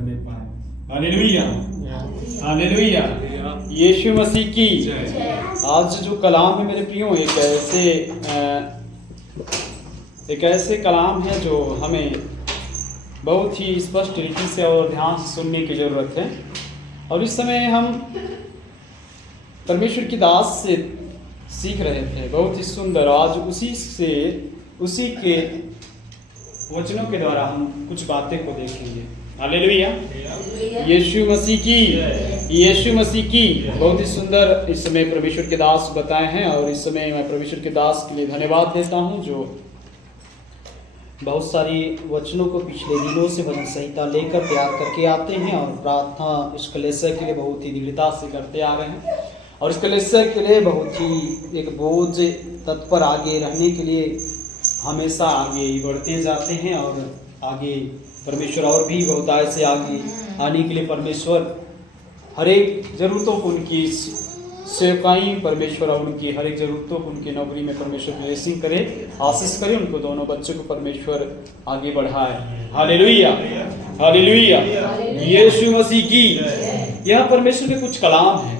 करने पाए। Hallelujah, hallelujah, Yeshu Masih की। आज जो कलाम है मेरे प्रियो, एक ऐसे कलाम है जो हमें बहुत ही स्पष्ट रीति से और ध्यान से सुनने की ज़रूरत है। और इस समय हम परमेश्वर की दास से सीख रहे थे, बहुत ही सुंदर। आज उसी के वचनों के द्वारा हम कुछ बातें को देखेंगे। हालेलुया, यीशु मसीह की, यीशु मसीह की। बहुत ही सुंदर इस समय परमेश्वर के दास बताए हैं। और इस समय मैं परमेश्वर के दास के लिए धन्यवाद देता हूं, जो बहुत सारी वचनों को पिछले दिनों से वचन संहिता लेकर तैयार करके आते हैं और प्रार्थना इस कलीसिया के लिए बहुत ही दृढ़ता से करते आ रहे हैं। और इस कलीसिया के लिए बहुत ही एक बोझ तत्पर आगे रहने के लिए हमेशा आगे बढ़ते जाते हैं। और आगे परमेश्वर और भी बहुत ऐसे आगे आने के लिए परमेश्वर हर एक ज़रूरतों को, उनकी सेवकाई परमेश्वर और उनकी हर एक ज़रूरतों को, उनकी नौकरी में परमेश्वर ब्लेसिंग करे, आशीष करे। उनको दोनों बच्चों को परमेश्वर आगे बढ़ाए। हालेलुया, हालेलुया, यीशु मसीह की। यह परमेश्वर के कुछ कलाम हैं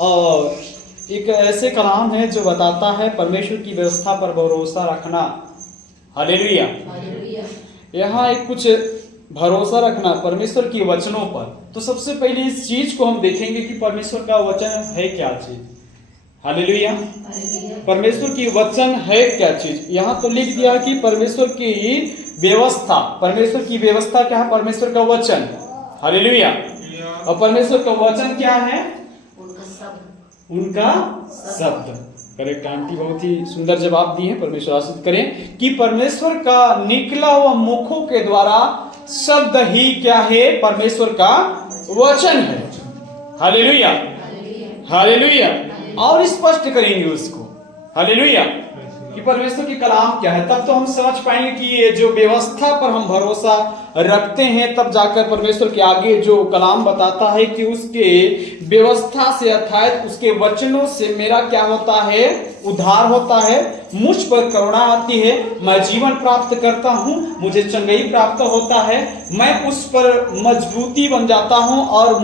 और एक ऐसे कलाम है जो बताता है परमेश्वर की व्यवस्था पर भरोसा रखना। हालेलुया, यहाँ एक कुछ भरोसा रखना परमेश्वर के वचनों पर। तो सबसे पहले इस चीज को हम देखेंगे कि परमेश्वर का वचन है क्या चीज। हालेलुया, परमेश्वर की वचन है क्या चीज। यहाँ तो लिख दिया कि परमेश्वर की व्यवस्था। परमेश्वर की व्यवस्था क्या है? परमेश्वर का वचन। हालेलुया, और परमेश्वर का वचन क्या है? उनका शब्द। करेक्ट आंटी, बहुत ही सुंदर जवाब दिए हैं। परमेश्वर आशीष करें कि परमेश्वर का निकला हुआ मुखों के द्वारा शब्द ही क्या है? परमेश्वर का वचन है। Hallelujah, hallelujah. और स्पष्ट करेंगे उसको। हालेलुया, कि परमेश्वर की कलाम क्या है। तब तो हम समझ पाएंगे कि ये जो व्यवस्था पर हम भरोसा रखते हैं, तब जाकर परमेश्वर के आगे जो कलाम बताता है कि उसके व्यवस्था से अर्थात उसके वचनों से मेरा क्या होता है? उद्धार होता है, मुझ पर करुणा आती है, मैं जीवन प्राप्त करता हूं, मुझे चंगाई प्राप्त होता है, मैं उस पर मजबूती बन जाता हूं और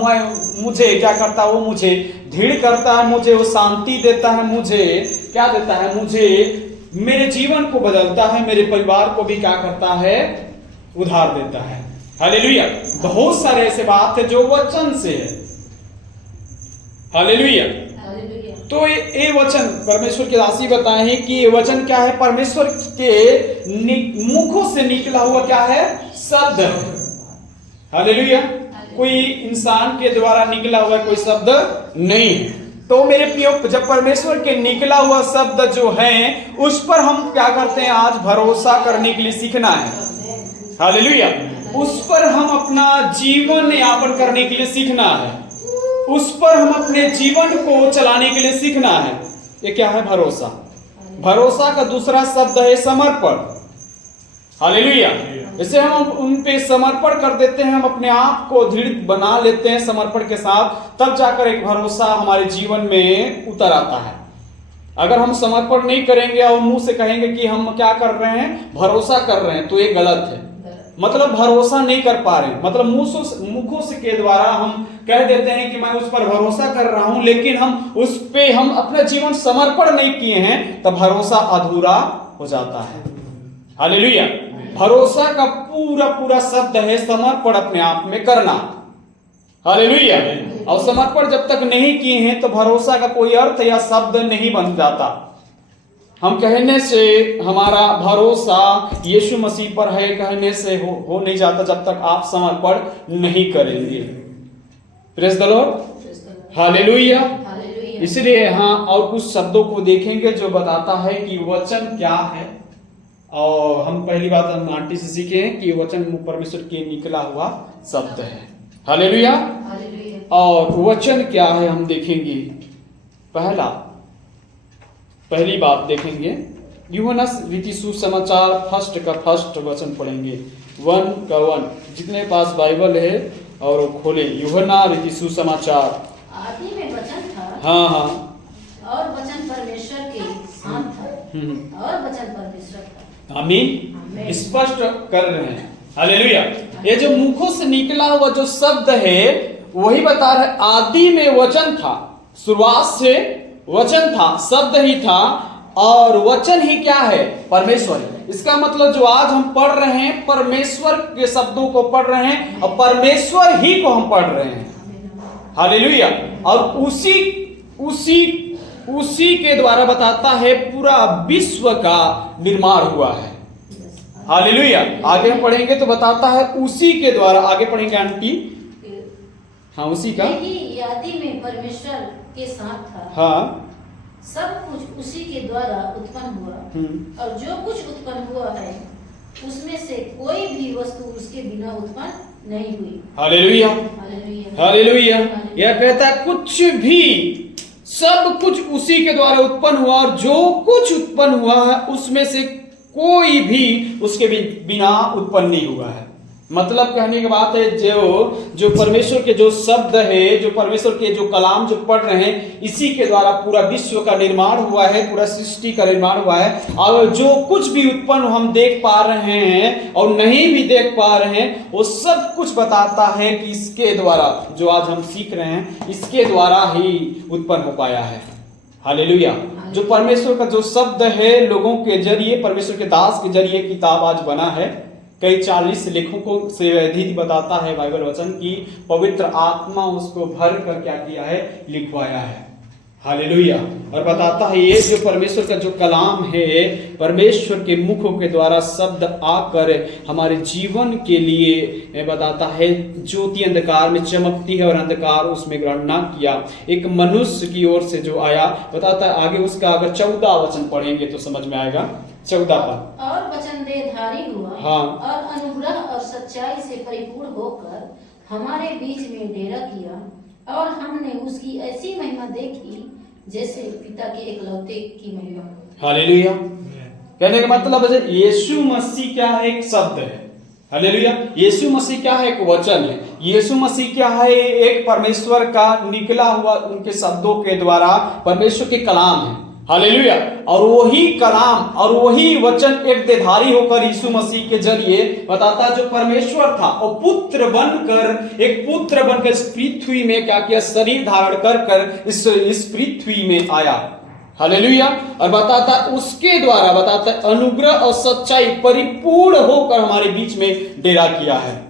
मुझे क्या करता है? वो मुझे दृढ़ करता है, मुझे वो शांति देता है, मुझे क्या देता है? मुझे मेरे जीवन को बदलता है, मेरे परिवार को भी क्या करता है? उधार देता है। हालेलुया, बहुत सारे ऐसे बात है जो वचन से है। हालेलुया, तो ये वचन परमेश्वर के दासी बताए हैं कि ये वचन क्या है? परमेश्वर के मुखों से निकला हुआ क्या है? शब्द। हालेलुया, कोई इंसान के द्वारा निकला हुआ कोई शब्द नहीं है। तो मेरे प्रियो, जब परमेश्वर के निकला हुआ शब्द जो है उस पर हम क्या करते हैं? आज भरोसा करने के लिए सीखना है। हालेलुया, उस पर हम अपना जीवन यापन करने के लिए सीखना है, उस पर हम अपने जीवन को चलाने के लिए सीखना है। ये क्या है? भरोसा। भरोसा का दूसरा शब्द है समर्पण। हालेलुया, जैसे हम उन पे समर्पण कर देते हैं, हम अपने आप को दृढ़ बना लेते हैं समर्पण के साथ, तब जाकर एक भरोसा हमारे जीवन में उतर आता है। अगर हम समर्पण नहीं करेंगे और मुंह से कहेंगे कि हम क्या कर रहे हैं? भरोसा कर रहे हैं, तो ये गलत है। मतलब भरोसा नहीं कर पा रहे, मतलब मुखों से के द्वारा हम कह देते हैं कि मैं उस पर भरोसा कर रहा हूं, लेकिन हम उस पे हम अपना जीवन समर्पण नहीं किए हैं, तब भरोसा अधूरा हो जाता है। हालेलुया, भरोसा का पूरा शब्द है समर्पण, अपने आप में करना। हालेलुया, और समर्पण जब तक नहीं किए हैं तो भरोसा का कोई अर्थ या शब्द नहीं बन जाता। हम कहने से हमारा भरोसा यीशु मसीह पर है कहने से हो नहीं जाता जब तक आप समर्पण नहीं करेंगे। Praise the Lord, hallelujah. इसलिए यहाँ और कुछ शब्दों को देखेंगे जो बताता है कि वचन क्या है। और हम पहली बात हम आंटी से सीखे हैं कि वचन परमेश्वर के निकला हुआ शब्द है। हालेलुया, और वचन क्या है हम देखेंगे। पहली बात देखेंगे यूहन्ना रीति सुसमाचार फर्स्ट वचन पढ़ेंगे 1:1। जितने पास बाइबल है और वो खोले यूहन्ना रीति सुसमाचार। आदि में वचन था, हाँ, और वचन परमेश्वर के साथ था, और वचन परमेश्वर था। आमीन, स्पष्ट कर रहे हैं। हालेलुया, ये जो मुखों से निकला हुआ जो शब्द है वही बता रहे, आदि में वचन था, शुरुआत से वचन था, शब्द ही था, और वचन ही क्या है? परमेश्वर। इसका मतलब जो आज हम पढ़ रहे हैं परमेश्वर के शब्दों को पढ़ रहे हैं और परमेश्वर ही को हम पढ़ रहे हैं। हालेलुया। और उसी के द्वारा बताता है पूरा विश्व का निर्माण हुआ है। हालेलुया। आगे हम पढ़ेंगे तो बताता है उसी के द्वारा, आगे पढ़ेंगे आंटी। हाँ, उसी का यही आदि में परमेश्वर के साथ था। हाँ, सब कुछ उसी के द्वारा उत्पन्न हुआ, और जो कुछ उत्पन्न हुआ है उसमें से कोई भी वस्तु उसके बिना उत्पन्न नहीं हुई। Hallelujah, hallelujah. यह कहता है कुछ भी, सब कुछ उसी के द्वारा उत्पन्न हुआ, और जो कुछ उत्पन्न हुआ है उसमें से कोई भी उसके बिना उत्पन्न नहीं हुआ है। मतलब कहने की बात है जो परमेश्वर के जो शब्द है, जो परमेश्वर के जो कलाम जो पढ़ रहे हैं, इसी के द्वारा पूरा विश्व का निर्माण हुआ है, पूरा सृष्टि का निर्माण हुआ है। और जो कुछ भी उत्पन्न हम देख पा रहे हैं और नहीं भी देख पा रहे हैं, वो सब कुछ बताता है कि इसके द्वारा, जो आज हम सीख रहे हैं, इसके द्वारा ही उत्पन्न हो पाया है। हालेलुया। जो परमेश्वर का जो शब्द है, लोगों के जरिए, परमेश्वर के दास के जरिए किताब आज बना है। कई 40 लेखकों से अधिक बताता है बाइबल वचन की पवित्र आत्मा उसको भर कर क्या किया है? लिखवाया है। हालेलुया। और बताता है ये जो परमेश्वर का जो कलाम है, परमेश्वर के मुखों के द्वारा शब्द आकर हमारे जीवन के लिए बताता है, ज्योति अंधकार में चमकती है और अंधकार उसमें ग्रहण ना किया। एक मनुष्य की ओर से जो आया, बताता है आगे उसका, अगर 14 वचन पढ़ेंगे तो समझ में आएगा। 14 पर, और वचन देहधारी हुआ, हाँ, और अनुग्रह और सच्चाई से परिपूर्ण होकर हमारे बीच में डेरा किया, और हमने उसकी ऐसी महिमा देखी जैसे पिता के एकलौते की महिमा। हालेलुया। कहने का मतलब है यीशु मसीह क्या है? एक शब्द है। हालेलुया। यीशु मसीह क्या है? एक वचन है। यीशु मसीह क्या है? एक परमेश्वर का निकला हुआ, उनके शब्दों के द्वारा परमेश्वर के कलाम है। हालेलुया। और वही कलाम और वही वचन एक देहधारी होकर यीशु मसीह के जरिए बताता जो परमेश्वर था और पुत्र बनकर, एक पुत्र बनकर इस पृथ्वी में क्या किया? शरीर धारण कर इस पृथ्वी में आया। हालेलुया। और बताता उसके द्वारा, बताता अनुग्रह और सच्चाई परिपूर्ण होकर हमारे बीच में डेरा किया है।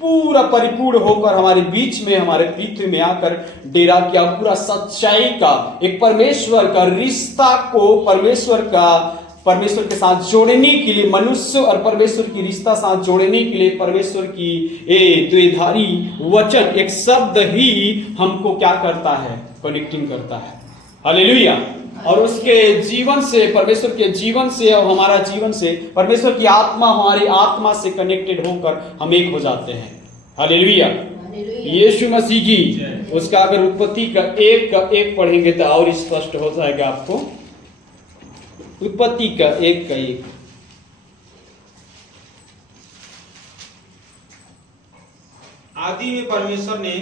पूरा परिपूर्ण होकर हमारे बीच में, हमारे पृथ्वी में आकर डेरा किया। पूरा सच्चाई का, एक परमेश्वर का रिश्ता को परमेश्वर के साथ जोड़ने के लिए, मनुष्य और परमेश्वर की रिश्ता साथ जोड़ने के लिए परमेश्वर की द्विधारी वचन, एक शब्द ही हमको क्या करता है? कनेक्टिंग करता है। हालेलुया। और उसके जीवन से, परमेश्वर के जीवन से और हमारा जीवन से, परमेश्वर की आत्मा हमारी आत्मा से कनेक्टेड होकर हम एक हो जाते हैं। हालेलुया। यीशु मसीह की, उसका अगर उत्पत्ति का एक पढ़ेंगे तो और स्पष्ट हो जाएगा आपको। उत्पत्ति का 1:1। आदि में परमेश्वर ने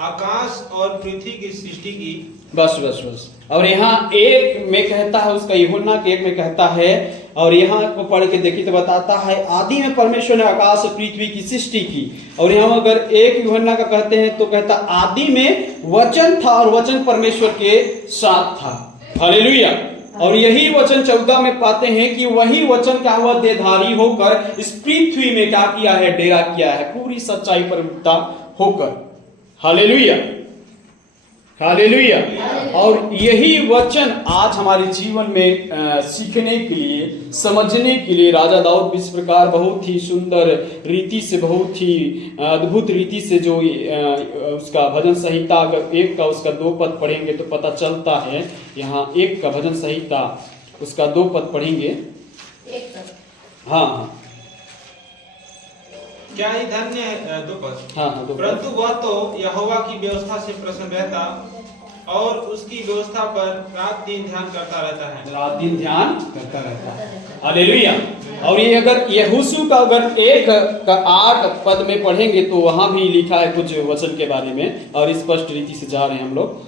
आकाश और पृथ्वी की सृष्टि की। बस। और यहाँ एक में कहता है, उसका यूहन्ना के 1 में कहता है, और यहाँ को पढ़ के देखिए तो बताता है आदि में परमेश्वर ने आकाश और पृथ्वी की सृष्टि की। और यहाँ अगर 1 यूहन्ना का कहते हैं तो कहता आदि में वचन था और वचन परमेश्वर के साथ था। हालेलुया। और यही वचन 14 में पाते हैं कि वही वचन क्या हुआ? देहधारी होकर इस पृथ्वी में क्या किया है? डेरा किया है, पूरी सच्चाई पर उठता होकर। Hallelujah, hallelujah. और यही वचन आज हमारे जीवन में सीखने के लिए, समझने के लिए राजा दाऊद इस प्रकार बहुत ही सुंदर रीति से, बहुत ही अद्भुत रीति से जो उसका भजन संहिता, अगर 1 का उसका 2 पद पढ़ेंगे तो पता चलता है। यहाँ 1 का भजन संहिता उसका 2 पद पढ़ेंगे। हाँ, क्या ही धन्य है 2 पद। हाँ, परंतु वह तो यहोवा की व्यवस्था से प्रसन्न रहता और उसकी व्यवस्था पर रात दिन ध्यान करता रहता है। रात दिन ध्यान करता रहता है। हालेलुया। और ये अगर यहोशू का अगर 1 का 8 पद में पढ़ेंगे तो वहां भी लिखा है कुछ वचन के बारे में, और स्पष्ट रीति से जा रहे हैं हम लोग।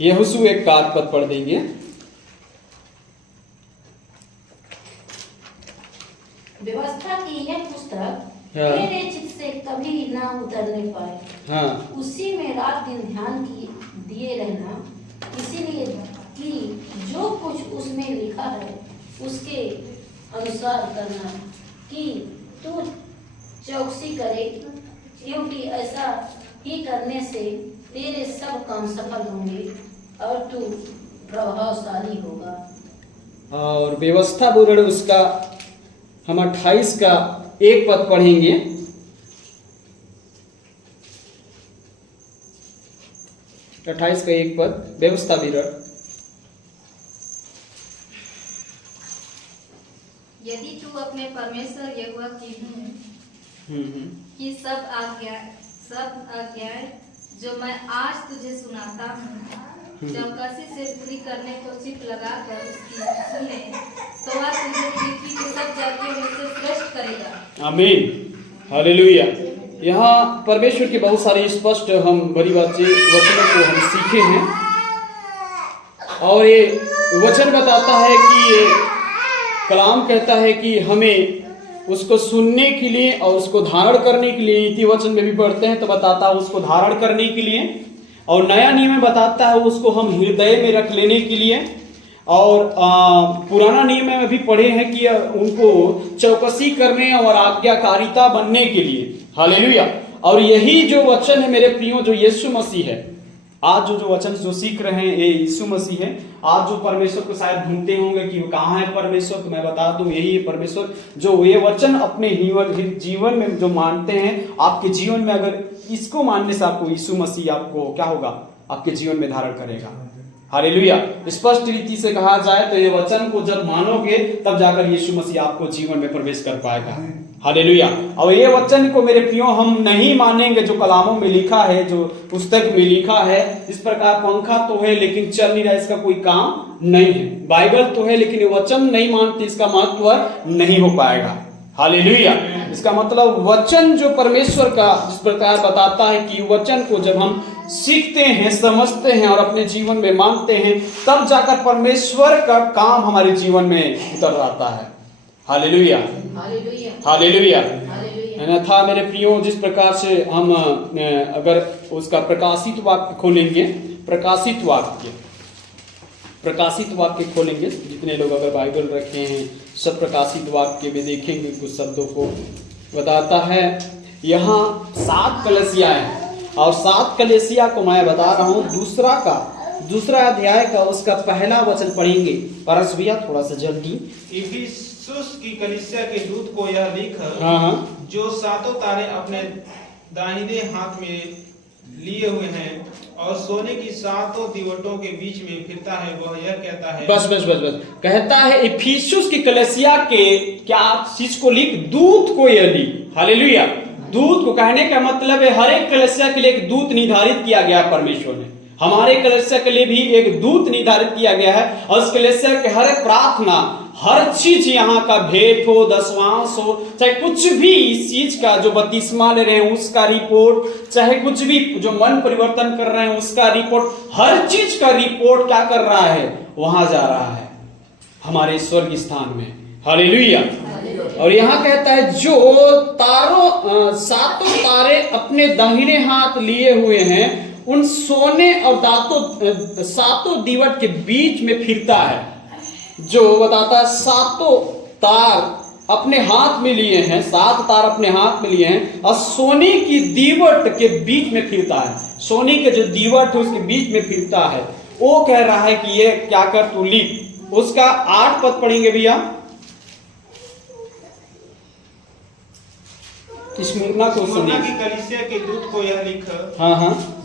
यहोशू 1 का 8 पद पढ़ देंगे। व्यवस्था की यह पुस्तक हाँ। तेरे चित्त से कभी ना उतरने पाए। हाँ, उसी में रात दिन ध्यान दिए रहना, इसीलिए कि जो कुछ उसमें लिखा है उसके अनुसार करना, कि तू चौकसी करे, क्योंकि ऐसा ही करने से तेरे सब काम सफल होंगे और तू प्रभावशाली होगा। और व्यवस्था बोल उसका हम 28 का 1 पद पढ़ेंगे। 28 का 1 पद व्यवस्था विवरण। यदि तू अपने परमेश्वर यहोवा की सब आज्ञाएं जो मैं आज तुझे सुनाता हूँ चौकसी से पूरी करने को चित्त लगाकर उसकी सुने, तो वह तुझे पृथ्वी के सब जातियों में से श्रेष्ठ करेगा। आमीन, हालेलुया। यहाँ परमेश्वर के बहुत सारे स्पष्ट हम बड़ी बातें वचनों को हम सीखे हैं, और ये वचन बताता है कि ये कलाम कहता है कि हमें उसको सुनने के लिए और उसको धारण करने के लिए, नीति वचन में भी पढ़ते हैं तो बताता है उसको धारण करने के लिए, और नया नियम में बताता है उसको हम हृदय में रख लेने के लिए, और पुराना नियम में भी पढ़े हैं कि उनको चौकसी करने और आज्ञाकारिता बनने के लिए। हालेलुया। और यही जो वचन है मेरे प्रियो, जो यीशु मसीह है, आज जो वचन जो सीख रहे हैं ये यीशु मसीह है। आज जो परमेश्वर को शायद ढूंढते होंगे कि वो कहाँ है परमेश्वर, तो मैं बता दूं यही है परमेश्वर, जो ये वचन अपने जीवन में जो मानते हैं, आपके जीवन में अगर इसको मानने से आपको यीशु मसीह आपको क्या होगा, आपके जीवन में धारण करेगा। हालेलुया। स्पष्ट रीति से कहा जाए तो ये वचन को जब मानोगे तब जाकर यीशु मसीह आपको जीवन में प्रवेश कर पाएगा। हालेलुया। और ये वचन को मेरे प्रियो हम नहीं मानेंगे जो कलामों में लिखा है, जो पुस्तक में लिखा है, इस प्रकार पंखा तो है लेकिन चल नहीं रहा, इसका कोई काम नहीं है। बाइबल तो है लेकिन ये वचन नहीं मानते, इसका महत्व नहीं हो पाएगा। हालेलुया। इसका मतलब वचन जो परमेश्वर का जिस प्रकार बताता है कि वचन को जब हम सीखते हैं, समझते हैं और अपने जीवन में मानते हैं, तब जाकर परमेश्वर का काम हमारे जीवन में उतर आता है। Hallelujah, hallelujah. अन्यथा मेरे प्रियो, जिस प्रकार से हम अगर उसका प्रकाशित वाक्य खोलेंगे, प्रकाशित वाक्य खोलेंगे, जितने लोग अगर बाइबल रखे हैं सब प्रकाशित वाक्य में देखेंगे, कुछ शब्दों को बताता है। यहाँ 7 कलीसिया है, और 7 कलीसिया को मैं बता रहा हूँ दूसरा अध्याय का उसका पहला वचन पढ़ेंगे। परस भैया थोड़ा सा जल्दी। इफिसुस की कलीसिया के दूत को यह लिख, जो 7 तारे अपने दाहिने हाथ में लिए हुए हैं और सोने की 7 दीवटों के बीच में फिरता है, वह यह कहता है। बस कहता है इफिसुस की कलीसिया के क्या चीज को लिख, दूत को यह लिख। हालेलुया। दूत को कहने का मतलब है हर एक कलीसिया के लिए एक दूत निर्धारित किया गया परमेश्वर ने। हमारे कलीसिया के लिए भी एक दूत निर्धारित किया गया है, और उस कलीसिया के हर एक प्रार्थना, हर चीज, यहाँ का भेंट हो, दशवांश हो, चाहे कुछ भी इस चीज का जो बपतिस्मा ले रहे हैं उसका रिपोर्ट, चाहे कुछ भी जो मन परिवर्तन कर रहे हैं उसका रिपोर्ट, हर चीज का रिपोर्ट क्या कर रहा है, वहां जा रहा है हमारे स्वर्ग स्थान में। हालेलुया। और यहाँ कहता है जो 7 तारे अपने दाहिने हाथ लिए हुए हैं, उन सोने और 7 दीवट के बीच में फिरता है। जो बताता है 7 तार अपने हाथ में लिए हैं, 7 तार अपने हाथ में लिए हैं, और सोने की दीवट के बीच में फिरता है। सोने के जो दीवट है उसके बीच में फिरता है। वो कह रहा है कि ये क्या कर तू लिख। उसका 8 पद पढ़ेंगे भैया। स्मुरना की कलीसिया के दूत को यह लिख,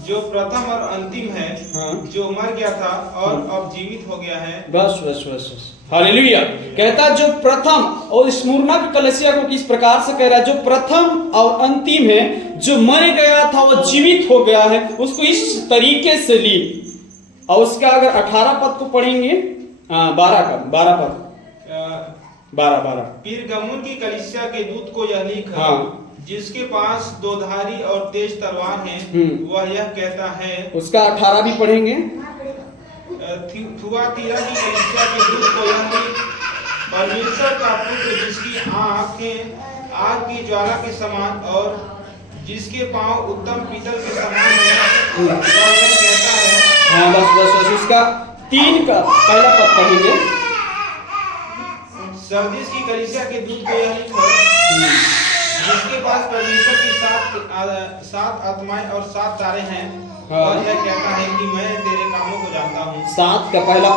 जो प्रथम और अंतिम है, जो मर गया था और अब जीवित हो गया है। बस। हालेलुया। कहता जो प्रथम, और स्मुरना की कलीसिया को किस प्रकार से कह रहा है, जो प्रथम और अंतिम है, जो मर गया था वो जीवित हो गया है, उसको इस तरीके से ली। और उसका अगर 18 पद को पढ़ेंगे, 12 पद, 12। पीरगमुन की कलीसिया के दूत को यह लिख, जिसके पास 2 धारी और तेज तलवार है, वह यह कहता है। उसका 18 भी पढ़ेंगे। थुआतीरा की कलीसिया के दूत को यह लिख, परमेश्वर का पुत्र जिसकी आग की ज्वाला के समान और जिसके पांव उत्तम पीतल के समान है, वह कहता है। हाँ बस उसका 3 का पहला पद पढ़ेंगे। सरदीस की कलीसिया के दूत को यह लिख, जिसके पास परमेश्वर की 7 आत्माएं और 7 तारे हैं, और यह कहता है कि मैं तेरे कामों को जानता हूँ। 7 का पहला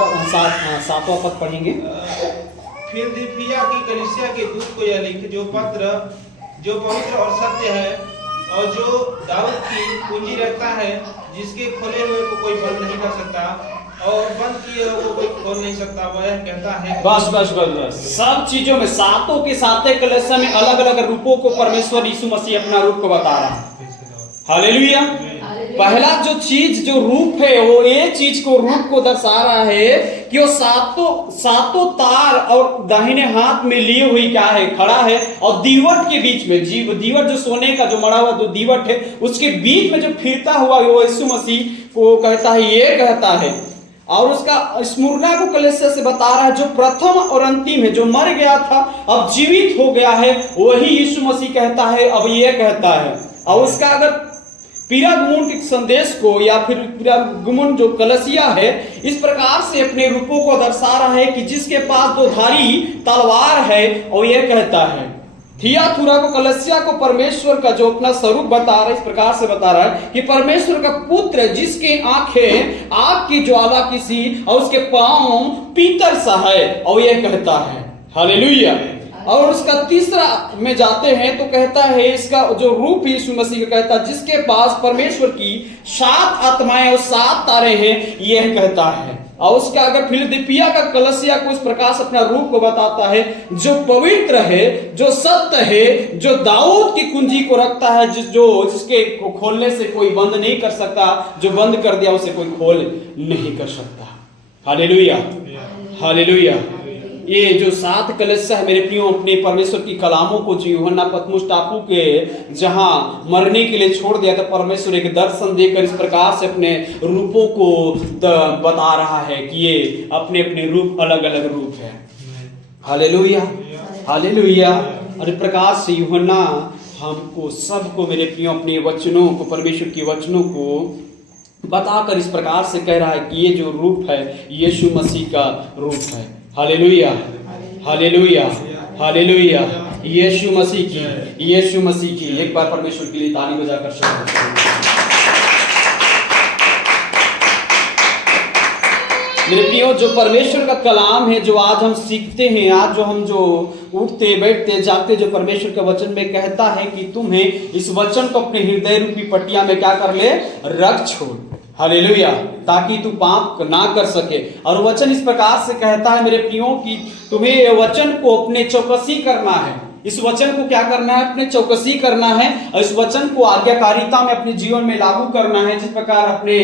7वां पद पढ़ेंगे। फिलदिलफिया की कलीसिया के दूत को यह लिख, जो पवित्र और सत्य है, और जो दाऊद की कुंजी रखता है, जिसके खोले हुए को कोई बंद नहीं कर सकता और बंद किए हुए को कोई खोल नहीं सकता, वह कहता है। बस सब चीजों में 7 के 7 कलीसिया में अलग अलग रूपों को परमेश्वर यीशु मसीह अपना रूप को बता रहा है। हालेलुया। पहला जो चीज जो रूप है वो ये चीज को रूप को दर्शा रहा है कि वो सातों तार और दाहिने हाथ में लिए हुई क्या है, खड़ा है, और दीवट के बीच में दीवट जो सोने का जो मड़ा हुआ जो दीवट है उसके बीच में जो फिरता हुआ वो यीशु मसीह को कहता है, ये कहता है। और उसका स्मुरना को कलीसिया से बता रहा है, जो प्रथम और अंतिम है, जो मर गया था अब जीवित हो गया है, वही यीशु मसीह कहता है अब ये कहता है। और उसका अगर पिरागुमन के संदेश को या फिर पिरागुमन जो कलीसिया है इस प्रकार से अपने रूपों को दर्शा रहा है कि जिसके पास 2 धारी तलवार है, और यह कहता है। थियाथुरा को कलीसिया को परमेश्वर का जो अपना स्वरूप बता रहा है, इस प्रकार से बता रहा है कि परमेश्वर का पुत्र जिसके आंखें आग की ज्वाला की सी और उसके पांव पीतल सा है, और यह कहता है। हालेलुया। और उसका तीसरा में जाते हैं तो कहता है, इसका जो रूप यीशु मसीह का कहता है, जिसके पास परमेश्वर की 7 आत्माएं और 7 तारे हैं, यह कहता है। और उसका अगर फिलदिलफिया का कलीसिया को इस प्रकार से अपना रूप को बताता है, जो पवित्र है, जो सत्य है, जो दाऊद की कुंजी को रखता है, जिसके को खोलने से कोई बंद नहीं कर सकता, जो बंद कर दिया उसे कोई खोल नहीं कर सकता। Hallelujah, hallelujah. ये जो 7 कलीसिया है मेरे प्रियो, अपने परमेश्वर की कलामों को जो यूहन्ना पतमुस टापू के जहां मरने के लिए छोड़ दिया था, परमेश्वर एक दर्शन देकर इस प्रकार से अपने रूपों को बता रहा है कि ये अपने अपने रूप अलग अलग रूप है। Hallelujah, hallelujah. और इस प्रकार से यूहन्ना हमको सबको मेरे प्रियो अपने वचनों को, परमेश्वर के वचनों को बताकर इस प्रकार से कह रहा है कि ये जो रूप है यीशु मसीह का रूप है। Hallelujah, hallelujah, hallelujah. Yeshu Masih की, यीशु मसीह की। एक बार परमेश्वर के लिए ताली बजाकर शुक्र। मेरे प्रियो, जो परमेश्वर का कलाम है, जो आज हम सीखते हैं, आज जो हम जो उठते बैठते जागते, जो परमेश्वर के वचन में कहता है कि तुम्हें इस वचन को अपने हृदय रूपी पटिया में क्या कर ले, रख छोड़। हालेलुया, ताकि तू पाप ना कर सके। और वचन इस प्रकार से कहता है मेरे प्रियो कि तुम्हें ये वचन को अपने चौकसी करना है। इस वचन को क्या करना है, अपने चौकसी करना है, और इस वचन को आज्ञाकारिता में अपने जीवन में लागू करना है। जिस प्रकार अपने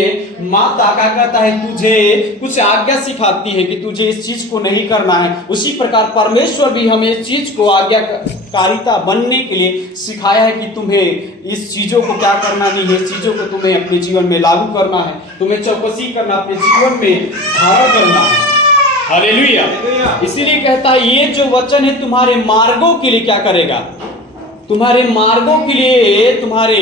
माता क्या कहता है, तुझे कुछ आज्ञा सिखाती है कि तुझे इस चीज को नहीं करना है, उसी प्रकार परमेश्वर भी हमें इस चीज को आज्ञाकारिता बनने के लिए सिखाया है कि तुम्हें इस चीजों को क्या करना नहीं है, इस चीजों को तुम्हें अपने जीवन में लागू करना है, तुम्हें चौकसी करना, अपने जीवन में धारण करना है। हालेलुया। इसीलिए कहता है ये जो वचन है तुम्हारे मार्गों के लिए क्या करेगा, तुम्हारे मार्गों के लिए, तुम्हारे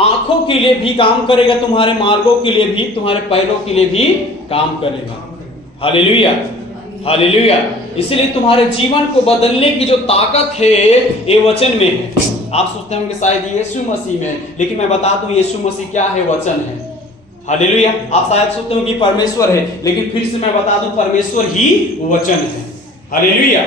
आंखों के लिए भी काम करेगा, तुम्हारे मार्गों के लिए भी, तुम्हारे पैरों के लिए भी काम करेगा। Hallelujah, hallelujah. इसलिए तुम्हारे जीवन को बदलने की जो ताकत है ये वचन में है। आप सोचते होंगे शायद यीशु मसीह में, लेकिन मैं बता दूं यीशु मसीह क्या है, वचन है। हालेलुया। आप शायद सोचते हो कि परमेश्वर है, लेकिन फिर से मैं बता दूं परमेश्वर ही वचन है। हालेलुया।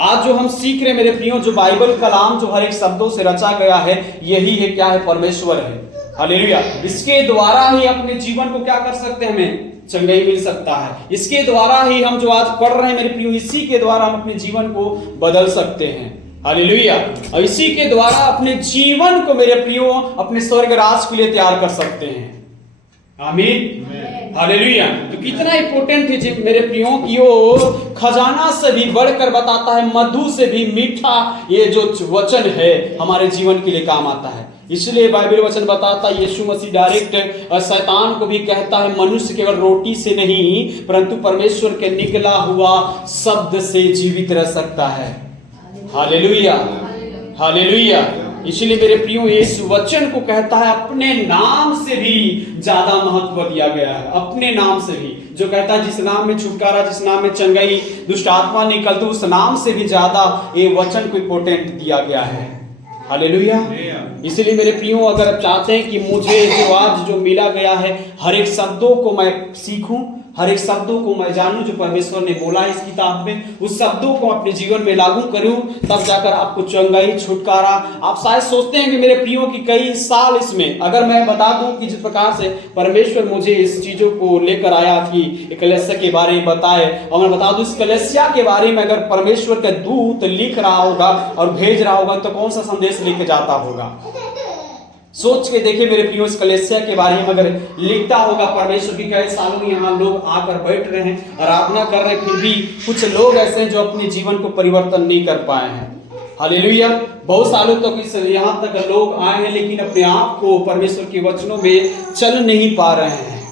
आज जो हम सीख रहे मेरे प्रियो, जो बाइबल कलाम जो हर एक शब्दों से रचा गया है, यही है क्या है, परमेश्वर है। हालेलुया। इसके द्वारा ही अपने जीवन को क्या कर सकते हैं, हमें चंगाई मिल सकता है। इसके द्वारा ही हम जो आज पढ़ रहे हैं मेरे प्रियो, इसी के द्वारा हम अपने जीवन को बदल सकते हैं। हालेलुया। और इसी के द्वारा अपने जीवन को मेरे प्रियो अपने स्वर्ग राज के लिए तैयार कर सकते हैं। आमीन, हालेलुया। तो कितना इंपॉर्टेंट है मेरे प्रियो कि वो खजाना से भी बढ़कर बताता है, मधु से भी मीठा ये जो वचन है हमारे जीवन के लिए काम आता है। इसलिए बाइबल वचन बताता है, यीशु मसीह डायरेक्ट शैतान को भी कहता है, मनुष्य केवल रोटी से नहीं परंतु परमेश्वर के निकला हुआ शब्द से जीवित रह सकता है। Hallelujah, hallelujah. इसलिए मेरे प्रियो इस वचन को कहता है अपने नाम से भी ज्यादा महत्व दिया गया है, अपने नाम से भी, जो कहता है जिस नाम में छुटकारा, जिस नाम में चंगाई, दुष्ट आत्मा निकलती, उस नाम से भी ज्यादा ये वचन को इंपोर्टेंट दिया गया है। हालेलुया। इसलिए मेरे प्रियो अगर आप चाहते हैं कि मुझे जो आज जो मिला गया है हर एक शब्दों को मैं सीखूं, हर एक शब्दों को मैं जानूं जो परमेश्वर ने बोला है इस किताब में, उस शब्दों को अपने जीवन में लागू करूं, तब जाकर आपको चंगाई, छुटकारा। आप शायद सोचते हैं कि मेरे प्रियो की कई साल इसमें, अगर मैं बता दूं कि जिस प्रकार से परमेश्वर मुझे इस चीजों को लेकर आया कि कलीसिया के बारे में बताए, और मैं बता दूं इस कलीसिया के बारे में अगर परमेश्वर का दूत लिख रहा होगा और भेज रहा होगा तो कौन सा संदेश लेके जाता होगा। सोच के देखिए मेरे प्रियो, इस कलीसिया के बारे में अगर लिखता होगा परमेश्वर की कई सालों यहाँ लोग आकर बैठ रहे हैं, आराधना कर रहे हैं, फिर भी कुछ लोग ऐसे हैं जो अपने जीवन को परिवर्तन नहीं कर पाए हैं। हालेलुया। बहुत सालों तक इस यहाँ तक लोग आए हैं लेकिन अपने आप को परमेश्वर के वचनों में चल नहीं पा रहे हैं।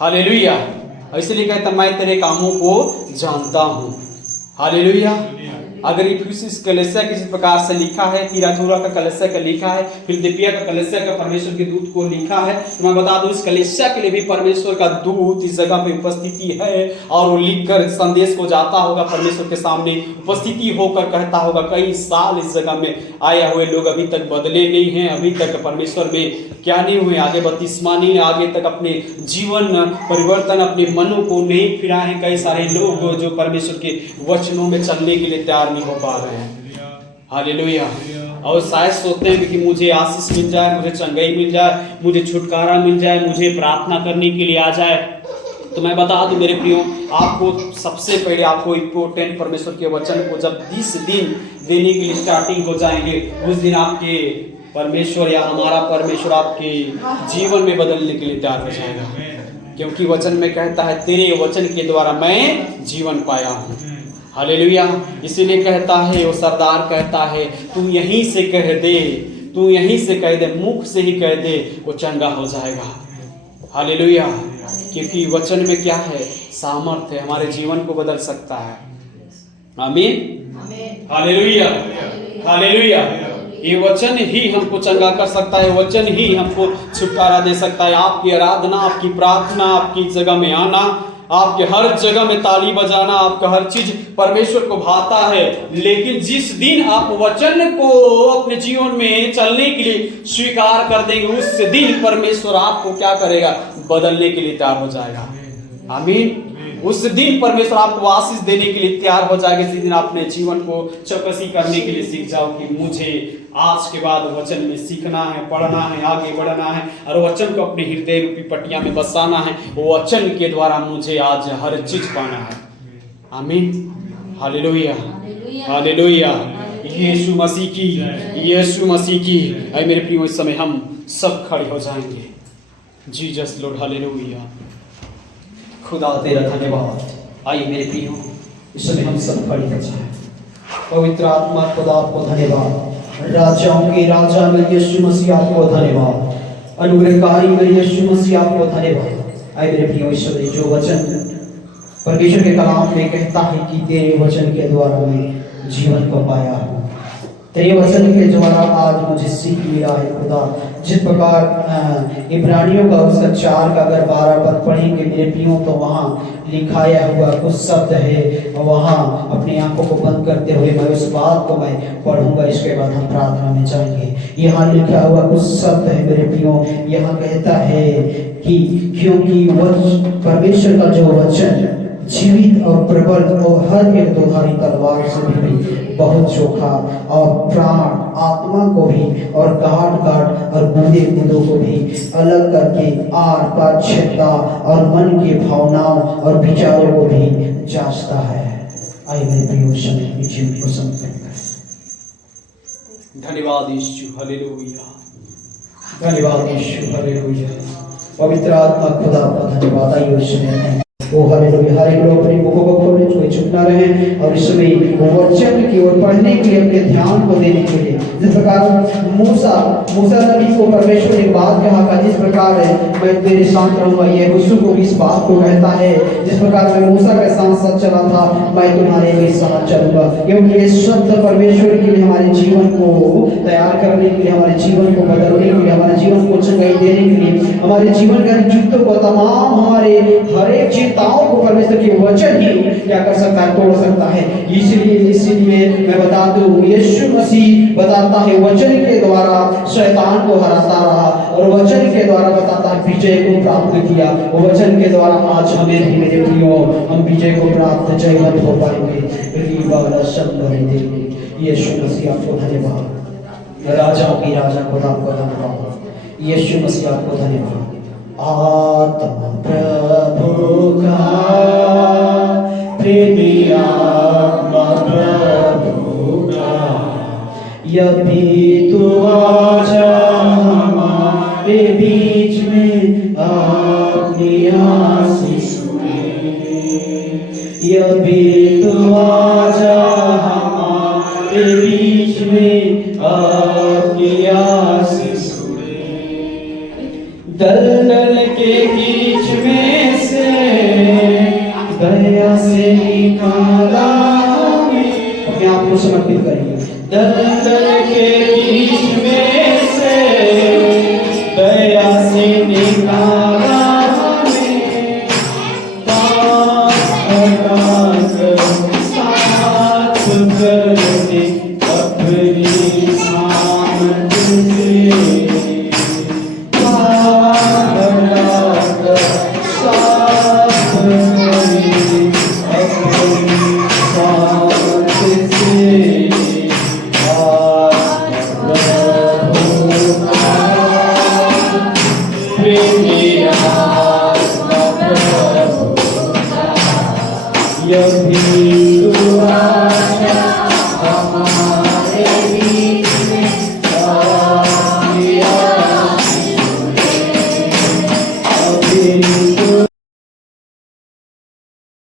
हालेलुया। इसलिए कहता मैं तेरे कामों को जानता हूँ। हालेलुया। अगर इफिसुस कलीसिया के जिस प्रकार से लिखा है, तीराथुरा का कलीसिया का लिखा है, फिलदिपिया का कलीसिया का परमेश्वर के दूत को लिखा है, तो मैं बता दूं इस कलीसिया के लिए भी परमेश्वर का दूत इस जगह पे उपस्थिति है और वो लिखकर संदेश को जाता होगा परमेश्वर के सामने, उपस्थिति होकर कहता होगा कई साल इस जगह में आए हुए लोग अभी तक बदले नहीं हैं, अभी तक परमेश्वर में क्या नहीं हुए, आगे बपतिस्मा नहीं, आगे तक अपने जीवन परिवर्तन, अपने मनों को नहीं फिराए हैं। कई सारे लोग जो परमेश्वर के वचनों में चलने के लिए तैयार नहीं हो पा रहे हैं। हालेलुया। और शायद सोचते हैं कि मुझे आशीष मिल जाए, मुझे चंगाई मिल जाए, मुझे छुटकारा मिल जाए, मुझे प्रार्थना करने के लिए आ जाए। तो मैं बता दूं मेरे प्रियो, आपको सबसे पहले आपको इम्पोर्टेंट परमेश्वर के वचन को जब 20 दिन देने के लिए स्टार्टिंग हो जाएंगे, उस दिन आपके परमेश्वर या हमारा परमेश्वर आपके जीवन में बदलने के लिए तैयार हो जाएगा, क्योंकि वचन में कहता है तेरे वचन के द्वारा मैं जीवन पाया हूँ। हालेलुया। इसीलिए कहता है वो सरदार कहता है तू यहीं से कह दे, तू यहीं से कह दे, मुख से ही कह दे, वो चंगा हो जाएगा। हालेलुया। क्योंकि वचन में क्या है, सामर्थ्य है, हमारे जीवन को बदल सकता है। आमीन। हालेलुया। हालेलुया। ये वचन ही हमको चंगा कर सकता है, वचन ही हमको छुटकारा दे सकता है। आपकी आराधना, आपकी प्रार्थना, आपकी जगह में आना, आपके हर जगह में ताली बजाना, आपका हर चीज परमेश्वर को भाता है। लेकिन जिस दिन आप वचन को अपने जीवन में चलने के लिए स्वीकार कर देंगे, उस दिन परमेश्वर आपको क्या करेगा, बदलने के लिए तैयार हो जाएगा। आमीन। उस दिन परमेश्वर आपको आशीष देने के लिए तैयार हो जाएगा, जिस दिन आपने जीवन को चौकसी करने के लिए सीख जाओ कि मुझे आज के बाद वचन में सीखना है, पढ़ना है, आगे बढ़ना है और वचन को अपने हृदय रूपी पटिया में बसाना है। वो वचन के द्वारा मुझे आज हर चीज पाना है। आमीन। हालेलुया। हालेलुया। यीशु मसीह की, यीशु मसीह की। ऐ मेरे प्रियो, इस समय हम सब खड़े हो जाएंगे। Jesus Lord. हालेलुया। खुदा तेरा धन्यवाद। आइए मेरे प्रियो, इस समय हम सब खड़े हो जाएं। पवित्र आत्मा खुदा आपको धन्यवाद। राजाओं के राजा मेरे यीशु मसीह आपको धन्यवाद। अनुग्रहकारी मेरे यीशु मसीह आपको धन्यवाद। आइए मेरे प्रियो, इस समय जो वचन परमेश्वर के कलाम में कहता है कि तेरे वचन के द्वारा मैं जीवन को पाया हूँ, तेरे वचन के द्वारा आज मुझे सीख मिला है खुदा। जिस प्रकार इब्रानियों का उसका 4 का अगर 12 पद पढ़ेंगे मेरे प्रियो, तो वहाँ लिखाया हुआ कुछ शब्द है, वहाँ अपनी आंखों को बंद करते हुए मैं उस बात को मैं पढ़ूंगा, इसके बाद हम प्रार्थना में जाएंगे। यहाँ लिखा हुआ कुछ शब्द है मेरे प्रियो। यहाँ कहता है कि क्योंकि परमेश्वर का जो वचन जीवित और प्रबल और हर एक दोधारी तलवार से भी बहुत चोखा और प्राण, आत्मा को भी और गांठ और बूंदे बूंदों को भी अलग करके आर पार छेदता और मन की भावनाओं और विचारों को भी जांचता है। आइए मेरे प्रिय समय जीवन को समर्पित करें। धन्यवाद यीशु। हालेलुया। धन्यवाद यीशु। हालेलुया। पवित्र आत्मा खुदा का धन्यवाद। आइए उस समय ओ हालेलुया। हर एक लोग अपने मुखों को खोले, कोई चुप ना रहे और इस समय वचन की ओर पढ़ने के लिए अपने ध्यान को देने के लिए, जिस प्रकार मूसा नबी को परमेश्वर ने बात कहा, जिस प्रकार मैं तेरे साथ रहूंगा, यहोशू को भी इस बात को कहता है, जिस प्रकार मैं मूसा के साथ साथ चला था, मैं तुम्हारे भी साथ चलूंगा। क्योंकि ये शब्द परमेश्वर के लिए हमारे जीवन को तैयार करने के लिए, हमारे जीवन को बदलने के लिए, हमारे जीवन को चंगाई देने के लिए, हमारे जीवन के युक्तों को, तमाम हमारे हर एक चिंताओं को परमेश्वर के वचन ही क्या कर सकता है, तोड़ सकता है। इसीलिए मैं बता दूं, यीशु मसीह बताता है वचन के द्वारा शैतान को हराता रहा और वचन के द्वारा बताता है विजय को प्राप्त किया। वो वचन के द्वारा आज हमें भी मेरे प्रियो हम विजय को प्राप्त जयवंत हो पाएंगे। यीशु मसीह आपको धन्यवाद, राजाओं की राजा खुदा आपको धन्यवाद, यीशु मसीह आपको धन्यवाद। आत्मा प्रभु का प्रेमी आत्मा प्रभु का, यदि तू आजा हमारे बीच में अपनी आशीष में, यदि तू आजा हमारे बीच में अपनी आशीष में, दलदल के बीच में से दया से निकाला हमें। अपने आप को समर्पित करिए। दलदल के बीच में से दया से निकाला हमें, साथ करने अपनी सामर्थ से,